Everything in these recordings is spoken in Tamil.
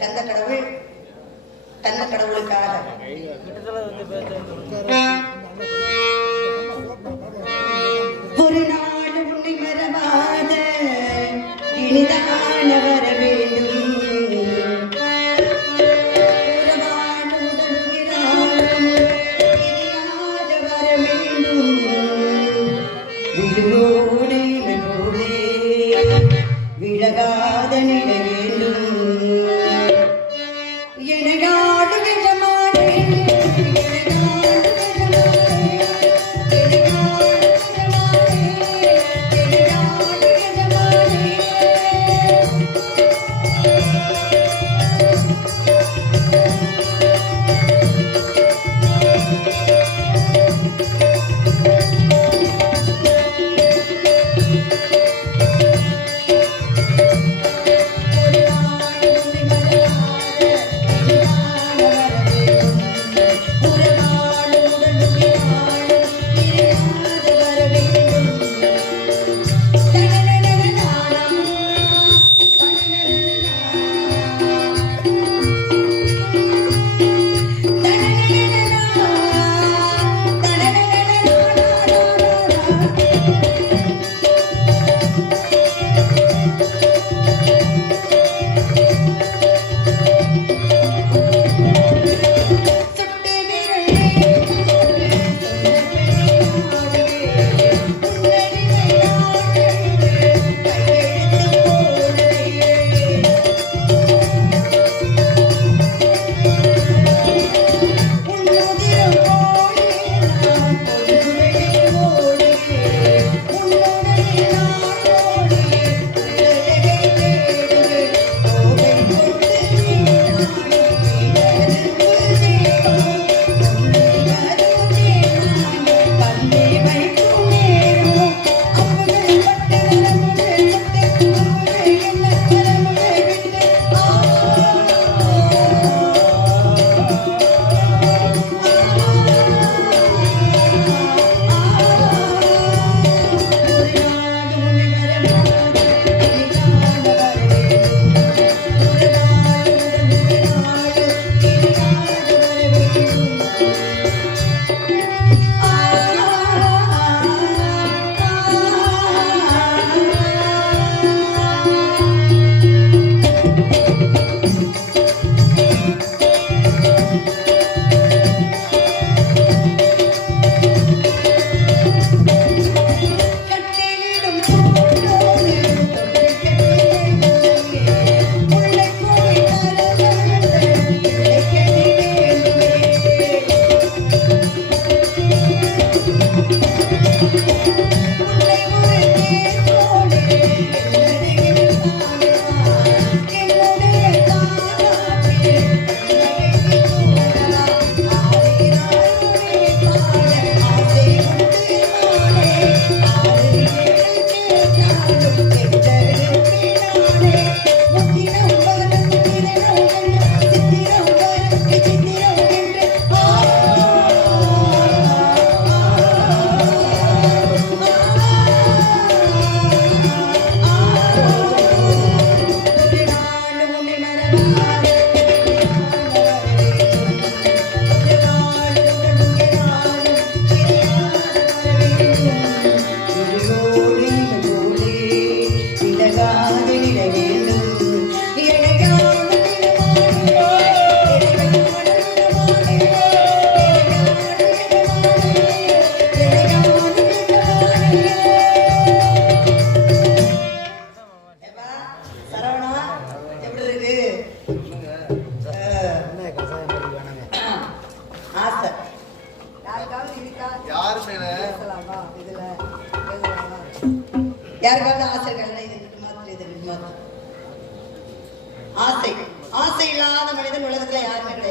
கந்த கடவுள் கந்த கடவுளுக்காக. ஒரு நாள் உன்னை மறவாத இனிதானவர்.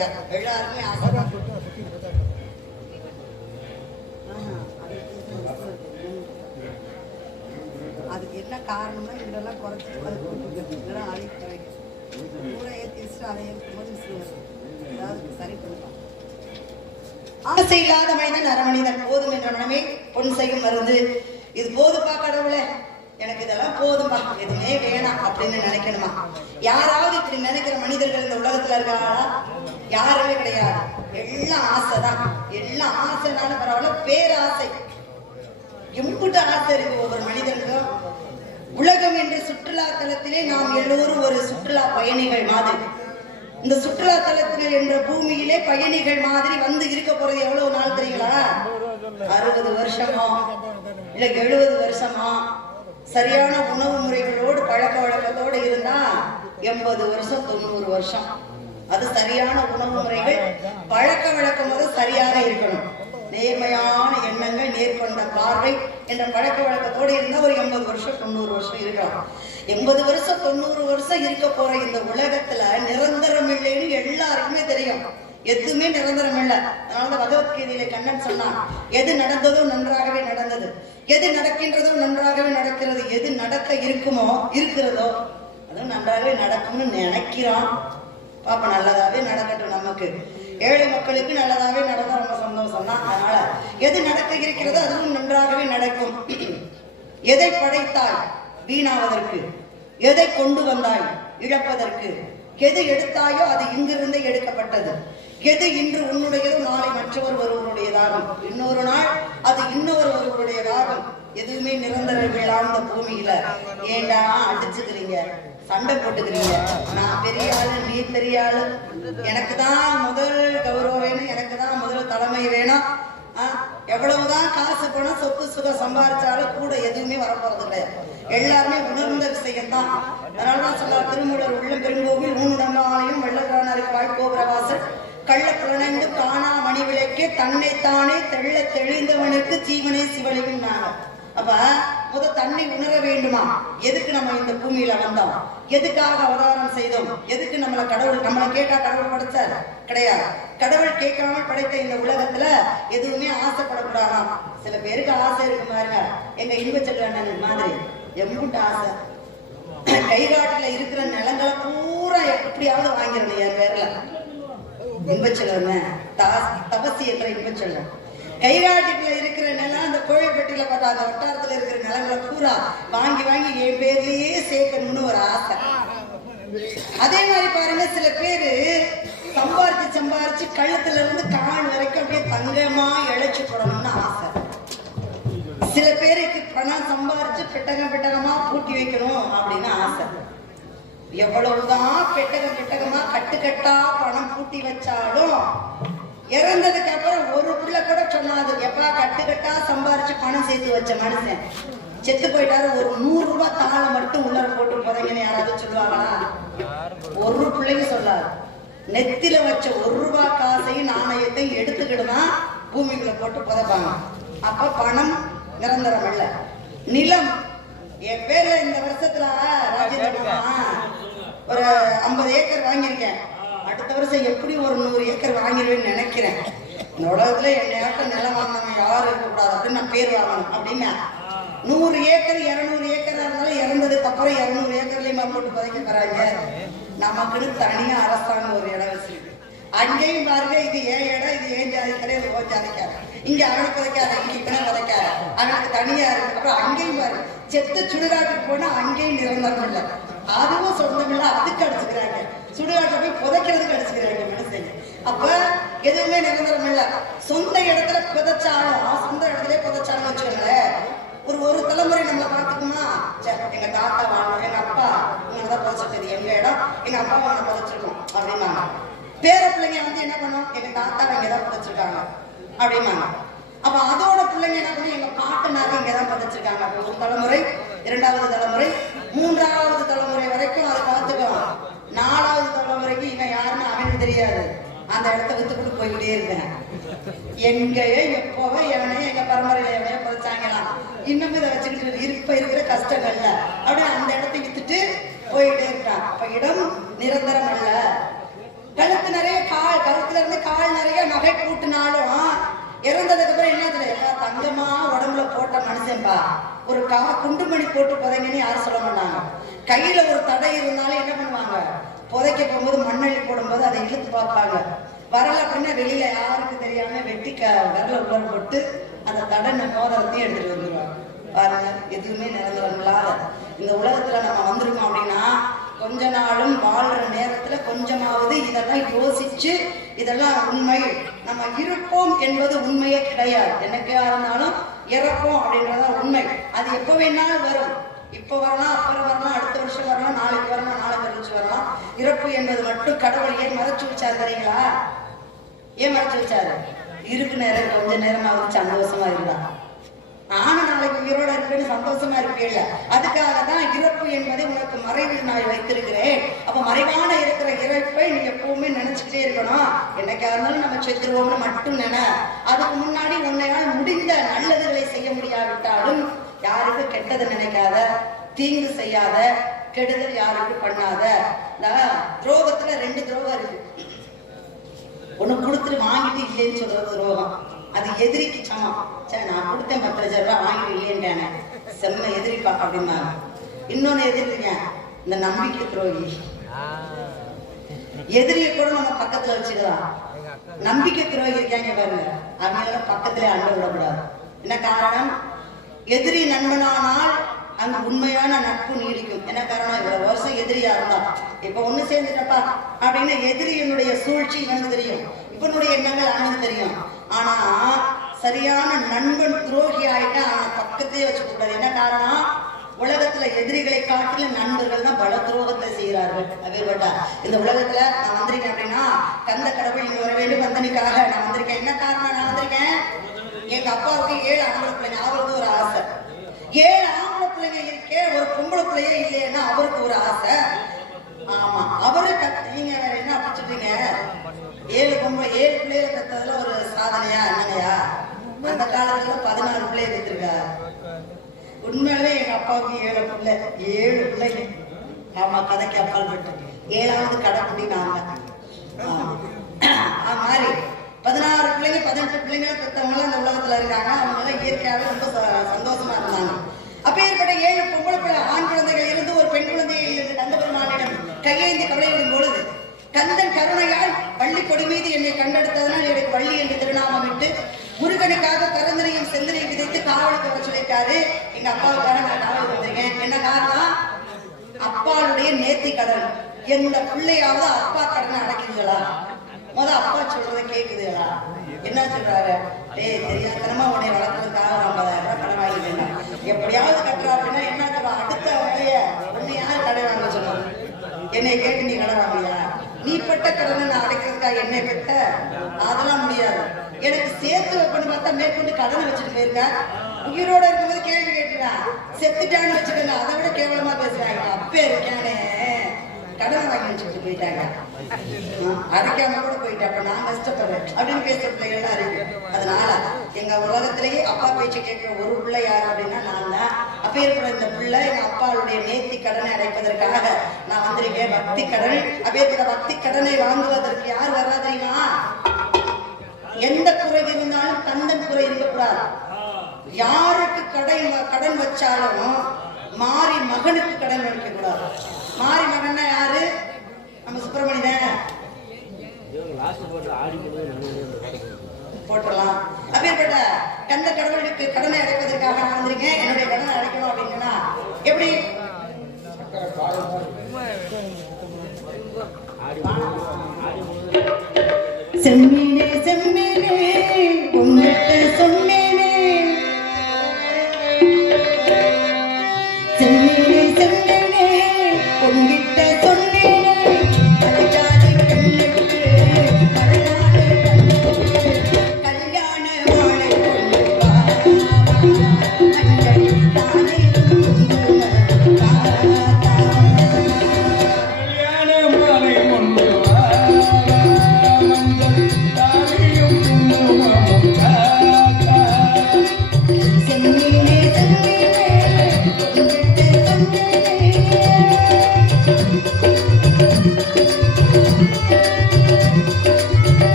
எல்லாருமே அதுக்கு என்ன காரணம்னா இதெல்லாம் குறைச்சி இதெல்லாம் வைக்கும் அதை அதாவது சரி ஆசை இல்லாத மனிதன் அரமனிதன் போதும் என்ற மனமே பொன் செய்யும் மருந்து. இது போதுப்பா கடவுளே? எனக்கு இதெல்லாம் போதும்பா. எதுவுமே வேணாம் அப்படின்னு நினைக்கணுமா? யாராவது இப்படி நினைக்கிற மனிதர்கள் இந்த உலகத்துல இருக்காங்களா? யாருமே கிடையாது. எல்லாம் ஆசைதான். எல்லாம் ஆசைனாலும் பரவாயில்ல பேராசை. எம்புட்டு ஆசை இருக்கு ஒவ்வொரு மனிதனுக்கும். உலகம் என்ற சுற்றுலா தலத்திலே நாம் எல்லோரும் ஒரு சுற்றுலா பயணிகள் மாதிரி. இந்த சுற்றுலா தலத்தில் என்ற பூமியிலே பயணிகள் மாதிரி வந்து இருக்க போறது எவ்வளவு நாள் தெரியுங்களா? அறுபது வருஷமா? இல்ல எழுபது வருஷமா? சரியான உணவு முறைகளோடு பழக்க வழக்கத்தோடு இருந்தா எண்பது வருஷம் தொண்ணூறு வருஷம். அது சரியான உணவு முறைகள். பழக்க வழக்கம் வந்து சரியாக இருக்கணும். நேர்மையான எண்ணங்கள் நேர்கொண்ட பார்வை என்ற பழக்க வழக்கத்தோடு இருந்தா ஒரு எண்பது வருஷம் தொண்ணூறு வருஷம் இருக்கலாம். எண்பது வருஷம் தொண்ணூறு வருஷம் இருக்க போற இந்த உலகத்துல நிரந்தரம் இல்லைன்னு எல்லாருக்குமே தெரியும். எதுவுமே நிரந்தரம் இல்லை அதனால பகவத்கீதையில கண்ணன் சொன்னான் எது நடந்ததோ நன்றாகவே நடந்தது. எது நடக்கின்றதோ நன்றாகவே நடக்கிறது. எது நடக்க இருக்குமோ இருக்கிறதோ அதுவும் நன்றாகவே நடக்கும்னு நினைக்கிறான். பாப்ப நல்லதாவே நடக்கட்டும் நமக்கு. ஏழை மக்களுக்கு நல்லதாவே நடந்தா ரொம்ப சந்தோஷம் தான் அதனால எது நடக்க இருக்கிறதோ அதுவும் நன்றாகவே நடக்கும். எதை படைத்தாய் வீணாவதற்கு? எதை கொண்டு வந்தாய் இழப்பதற்கு? எது எடுத்தாயோ அது இங்கிருந்தே எடுக்கப்பட்டது. எது இன்று உன்னுடையதும் நாளை மற்றவர் ஒருவருடையதாகும். இன்னொரு நாள் அது இன்னொரு ஒருவருடையதாகும். எதுவுமே நிரந்தரம் இல்லாத பூமியில. ஏண்டா அடிச்சுக்கிறீங்க? சண்டை போட்டுக்கிறீங்க. நான் பெரிய ஆளு நீ பெரிய ஆளு எனக்கு தான் முதல் கௌரவம் வேணும் எனக்கு தான் முதல் தலைமை வேணும். ஆ, எவ்வளவுதான் காசு பணம் சொத்து சுகம் சம்பாதிச்சாலும் கூட எதுவுமே வரப்போறது கிடையாது எல்லாருமே உணர்ந்த விஷயம் தான் அதனாலதான் சொன்னார் திருமூலர் உள்ளம் பெருங்கோவில் ஊனுடம்ப ஆலயம் வெள்ளக்கானருக்கு வாழ்கோபுரவாசல் கள்ள புலனைந்து காணா மணி விளக்கே தன்னைத்தானே தெள்ள தெளிந்தவனுக்கு ஜீவனே சிவலிங்கம் அப்ப முத தன்னை உணர வேண்டுமா? எதுக்கு நம்ம இந்த பூமியில வந்தோம்? எதுக்காக அவதாரம் செய்தோம்? எதுக்கு நம்மளை கடவுள் நம்மளை கேட்டா கடவுள் படைச்சார்? கிடையாது. கடவுள் கேட்காம படைத்த இந்த உலகத்துல எதுவுமே ஆசைப்படக்கூடாதாம். சில பேருக்கு ஆசை இருக்கு பாருங்க. எங்க இன்ப செல்வண்ணன் மாதிரி. எம்புட்டு ஆசை. கைகாட்டுல இருக்கிற நிலங்களை பூரா எப்படியாவது வாங்கிடணும் என் பேர்ல. இன்பச்செல்வன் தபசி என்ற இன்பச்செல்வன் கைகாட்டுக்குள்ள இருக்கிற நிலம் அந்த அந்த வட்டாரத்துல இருக்கிற நிலங்களை பூரா வாங்கி வாங்கி என் பேர்லயே சேர்க்கணும்னு ஒரு ஆசை. அதே மாதிரி பாருங்க சில பேரு சம்பாரிச்சு சம்பாரிச்சு கழுத்துல இருந்து கால் வரைக்கும் அப்படியே தங்கமா இழைச்சு போடணும்னு ஆசை. சில பேருக்கு பணம் சம்பாரிச்சு பெட்டகம் பெட்டகமா பூட்டி வைக்கணும் அப்படின்னு ஆசை. எவ்வளவுதான் பெட்டகம் பெட்டகமா கட்டுக்கட்டா பணம் பூட்டி வச்சாலும் இறந்ததுக்கு அப்புறம் ஒரு புள்ள கூட சொன்னாது எப்பா கட்டுக்கட்டா சம்பாரிச்சு பணம் சேர்த்து வச்ச மனுஷன். செத்து போயிட்டாரு. ஒரு நூறு ரூபாய் தாளை மட்டும் உள்ள போட்டு போறீங்கன்னு யாராவது சொல்லுவாங்களா? ஒரு பிள்ளைங்க சொல்லாது. நெத்தில வச்ச ஒரு ரூபாய் காசையும் நாணயத்தையும் எடுத்துக்கிட்டு தான் பூமிக்குள்ள போட்டு புதைப்பாங்க. அப்ப பணம் நிரந்தரம் இல்ல. நிலம். என் பேர்ல இந்த வருஷத்துல ராஜேந்திர ஒரு ஐம்பது ஏக்கர் வாங்கியிருக்கேன். அடுத்த வருஷம் எப்படி ஒரு நூறு ஏக்கர் வாங்கிடுவேன்னு நினைக்கிறேன். இந்த உலகத்துல என்னையாட்டம் நிலம் வாங்கினவன் யாரும் இருக்கக்கூடாது அப்படின்னு நான் பேர் வாங்கணும். அப்படின்னா நூறு ஏக்கர் இருநூறு ஏக்கர் இருந்தாலும் இறந்ததுக்கு அப்புறம் இரநூறு ஏக்கர்லயுமே போட்டு புதைக்க போறாங்க? நமக்குன்னு தனியா அரசாங்கம் ஒரு இடம் வச்சிருக்கு. அங்கேயும் பாருங்க இது ஏன் இடம் இது ஏன் ஜாதி கிடையாது ஓ ஜாதிக்கார இங்க அவனுக்கு புதைக்காத இங்க இப்படி புதைக்காத. அவனுக்கு தனியா இருக்கு. அப்புறம் அங்கேயும் பாரு செத்த சுடுகாட்டுக்கு போனா அங்கேயும் நிரந்தரம் இல்லை அதுவும் சொந்தம் இல்லை அதுக்கு அடிச்சுக்கிறாங்க சுடுகாட்டை போய் புதைக்கிறதுக்கு அடிச்சுக்கிறாங்க மனுஷங்க. அப்ப எதுவுமே நிரந்தரம் இல்லை. சொந்த இடத்துல புதைச்சாலும் சொந்த இடத்துல புதைச்சாலும் வச்சுக்கோங்களேன். ஒரு ஒரு தலைமுறை நம்ம பார்த்துக்குமா? சரி எங்க தாத்தா வாங்கணும் எங்க அப்பா இங்க தான் புதைச்சிட்டது எங்க இடம் எங்க அப்பா வாங்க புதைச்சிருக்கோம். அப்படின்னாங்க பேர பிள்ளைங்க வந்து என்ன பண்ணும்? எங்க தாத்தா இங்க தான் புதைச்சிருக்காங்க. அப்படின்னாங்க அப்ப அதோட பிள்ளைங்க என்ன பண்ணும் எங்க பாட்டனாக இங்க தான் புதைச்சிருக்காங்க. ஒரு தலைமுறை இரண்டாவது தலைமுறை மூன்றாவது தலைமுறை வரைக்கும் அதை பார்த்துக்குவோம் நாலாவது தலைமுறைக்கு இவன் யாருன்னு அவனுக்கு தெரியாது அந்த இடத்த வித்துக்கிட்டு போய்கிட்டே இருந்தேன். எங்கேயோ எப்போவோ எவனையும் எங்க பரம்பரையில எவனையோ புதைச்சாங்களாம். இன்னும் இதை வச்சுக்கிட்டு இருப்ப இருக்கிற கஷ்டங்கள்ல. அப்படியே அந்த இடத்த வித்துட்டு போயிட்டே இருக்கான். அப்ப இடம் நிரந்தரம் அல்ல. கழுத்து நிறைய கால் கழுத்துல இருந்து கால் நிறைய நகை கூட்டினாலும் இறந்ததுக்கு அப்புறம் என்ன தெரியும் தங்கமா உடம்புல போட்ட மனுஷன்பா ஒரு கா குண்டுமணி போட்டு புதைங்கன்னு யாரும் சொல்ல மாட்டாங்க. கையில ஒரு தடை இருந்தாலும் என்ன பண்ணுவாங்க? புதைக்க போகும்போது மண்ணள்ளி போடும்போது அதை இழுத்து பார்ப்பாங்க. வரல அப்படின்னா வெளியில யாருக்கு தெரியாம வெட்டி க வரல உள்ள போட்டு அந்த தடனை மோதிரத்தையும் எடுத்துட்டு வந்துருவாங்க. பாருங்க எதுவுமே நிரந்தரம் இந்த உலகத்துல நம்ம வந்திருக்கோம் அப்படின்னா கொஞ்ச நாளும் வாழ்ற நேரத்துல கொஞ்சமாவது இதெல்லாம் யோசிச்சு இதெல்லாம் உண்மை. நம்ம இருப்போம் என்பது உண்மையே கிடையாது. என்னைக்கா இருந்தாலும் இறப்போம் அப்படின்றதான் உண்மை. அது எப்ப வேணாலும் வரும். இப்ப வரலாம் அப்புறம் வரலாம் அடுத்த வருஷம் வரலாம் நாளைக்கு வரலாம் நாளை கழிச்சு வரலாம் இறப்பு என்பது மட்டும் கடவுள் ஏன் மறைச்சு வச்சாரு தெரியுங்களா? ஏன் மறைச்சு வச்சாரு? இருக்கு நேரம் கொஞ்ச நேரமாவது சந்தோஷமா இருந்தா நானும் நாளைக்கு உயிரோட இருப்பேன்னு சந்தோஷமா இருப்பேன்ல. அதுக்காக தான் இறப்பு என்பதை உனக்கு மறைவில் நான் வைத்திருக்கிறேன். அப்ப மறைவான இருக்கிற இறப்பை நீ எப்பவுமே நினைச்சுட்டே இருக்கணும். என்னைக்கா இருந்தாலும் நம்ம செத்துருவோம்னு மட்டும் நினை. அதுக்கு முன்னாடி உன்னையால் முடிந்த நல்லதுகளை செய்ய முடியாவிட்டாலும் யாருக்கும் கெட்டதை நினைக்காத தீங்கு செய்யாத கெடுதல் யாருக்கும் பண்ணாத துரோகத்துல ரெண்டு துரோகம் இருக்கு. ஒண்ணு கொடுத்துட்டு வாங்கிட்டு இல்லைன்னு சொல்றது துரோகம். அது எதிரிக்கு சமம். சரி நான் கொடுத்தேன் பத்து லட்சம் ரூபாய் வாங்கிட்டு இல்லைன்றானே. செம்ம எதிரிப்பா அப்படிம்பாங்க. இன்னொன்னு எதிரிங்க இந்த நம்பிக்கை துரோகி. எதிரியை கூட நம்ம பக்கத்துல வச்சுக்கலாம். நம்பிக்கை துரோகி இருக்காங்க பாருங்க. அவங்கள பக்கத்துல அண்ட விடக்கூடாது. என்ன காரணம்? எதிரி நண்பனானால் அந்த உண்மையான நட்பு நீடிக்கும். என்ன காரணம்? இவ்வளவு வருஷம் எதிரியா இருந்தா. இப்ப ஒண்ணு சேர்ந்துட்டப்பா அப்படின்னு எதிரியினுடைய சூழ்ச்சி எனக்கு தெரியும். இவனுடைய எண்ணங்கள் அவனுக்கு தெரியும். ஆனா சரியான நண்பன் துரோகி ஆயிட்டா அவனை பக்கத்தையே வச்சுக்க கூடாது என்ன காரணம்? உலகத்துல எதிரிகளை காட்டில நண்பர்கள் தான் பல துரோகத்தை செய்கிறார்கள். அப்படிப்பட்டா இந்த உலகத்துல நான் வந்திருக்கேன் அப்படின்னா கந்த கடவுள் இங்க வர வேண்டும் வந்தனுக்காக நான் வந்திருக்கேன். என்ன காரணம் நான் வந்திருக்கேன்? எங்க அப்பாவுக்கு ஏழு ஆம்பளை பிள்ளைங்க. அவருக்கு ஒரு ஆசை. ஏழு ஆம்பளை பிள்ளைங்க இருக்கே ஒரு பொம்பளை பிள்ளையே இல்லைன்னா அவருக்கு ஒரு ஆசை. ஆமா. அவரே கத் நீங்க வேற என்ன பிடிச்சிட்டீங்க ஏழு பொம்பளை ஏழு பிள்ளைகளை கத்ததுல ஒரு சாதனையா என்னங்கய்யா? அந்த காலத்துல பதினாறு பிள்ளைய கத்துருக்கா உண்மையிலே எங்க அப்பாவுக்கு ஏழு பிள்ளை ஏழு பிள்ளைங்க. ஆமா கதைக்கு அப்பால் பட்டு. ஏழாவது கடைக்குட்டி நான் தான் மாதிரி பதினாறு பிள்ளைங்க பதினெட்டு பிள்ளைங்க பெற்றவங்க அந்த உலகத்துல இருக்காங்க. அவங்க எல்லாம் இயற்கையாவே ரொம்ப சந்தோஷமா இருந்தாங்க. அப்பேற்பட்ட ஏழு பொம்பளை பிள்ளை ஆண் குழந்தைகள் இருந்து ஒரு பெண் குழந்தையை இருந்து கந்த பெருமானிடம் கையேந்தி கவலையிடும் பொழுது கந்தன் கருணையால் வள்ளி கொடி மீது என்னை கண்டெடுத்ததனால் எனக்கு வள்ளி என்று திருநாமம் விட்டு முருகனுக்காக கரந்தனையும் செந்தனையும் விதைத்து காவலுக்கு வர சொல்லியிருக்காரு. எங்க அப்பாவுக்காக நான் காவலுக்கு வந்திருக்கேன். என்ன காரணம்? அப்பாளுடைய நேர்த்தி கடன். என்னோட பிள்ளையாவது அப்பா கடனை அடைக்குதுங்களா முத அப்பா சொல்றதை கேக்குதுங்களா என்ன சொல்றாரு? டேய் தெரியாதனமா உன்னை வளர்க்கறதுக்காக ஒரு ஐம்பதாயிரம் ரூபாய் கடன் வாங்கிட்டேன் எப்படியாவது கட்டுறா அப்படின்னா என்ன அடுத்த வகையை உன்னை யார் கடை வாங்க சொல்லுவாங்க என்னை கேட்டு நீ கடன் வாங்கலையா நீ பட்ட கடனை நான் அடைக்கிறதுக்காக என்னை பெட்ட அதெல்லாம் முடியாது. எனக்கு சேர்த்து வைப்பன்னு பார்த்தா மேற்கொண்டு கடனை வச்சுட்டு போயிருக்க உயிரோட இருக்கும்போது கேள்வி கேட்டுனா செத்துட்டான்னு வச்சுக்கோங்க. அதை விட கேவலமா பேசுறாங்க. அப்பே இருக்கானே. கடனை வாங்கி வச்சுட்டு போயிட்டாங்க. அரைக்காம கூட போயிட்டா அப்ப நான் கஷ்டப்படுறேன். அப்படின்னு பேசுற பிள்ளைகள்லாம் இருக்கு. அதனால எங்க உலகத்திலேயே அப்பா பேச்சு கேட்கிற ஒரு பிள்ளை யாரு அப்படின்னா நான் தான். அப்ப இருக்கிற இந்த பிள்ளை எங்க அப்பாவுடைய நேர்த்தி கடனை அடைப்பதற்காக நான் வந்திருக்கேன். பக்தி கடன். அப்பேற்பட்ட பக்தி கடனை வாங்குவதற்கு யார் வர்றா தெரியுமா? எந்த குறை இருந்தாலும் தந்தன் குறை இருக்கக்கூடாது. யாருக்கு கடன் கடன் வச்சாலும் மாறி மகனுக்கு கடன் வைக்க கூடாது மாறி மகன்னா யாரு? நம்ம சுப்பிரமணியன் போட்டுடலாம். அப்பேற்பட்ட கந்த கடவுளுக்கு கடனை அடைப்பதற்காக நான் வந்திருக்கேன். என்னுடைய கடனை அடைக்கணும் அப்படின்னா எப்படி? செம்மீனே செம்மீனே.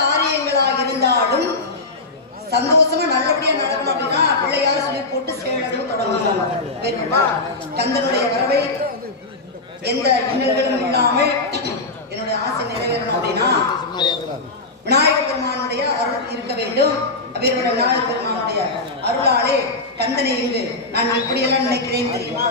காரியங்களாக இருந்தாலும் சந்தோஷமா நல்லபடியா நடக்கணும் அப்படின்னா பிள்ளையார் சொல்லி போட்டு சேலம் தொடங்கணும். கந்தனுடைய வரவை எந்த இன்னல்களும் இல்லாமல் என்னுடைய ஆசை நிறைவேறணும் அப்படின்னா விநாயகர் பெருமானுடைய அருள் இருக்க வேண்டும். அவருடைய விநாயகர் பெருமானுடைய அருளாலே கந்தனை இங்கு நான் இப்படியெல்லாம் நினைக்கிறேன் தெரியுமா?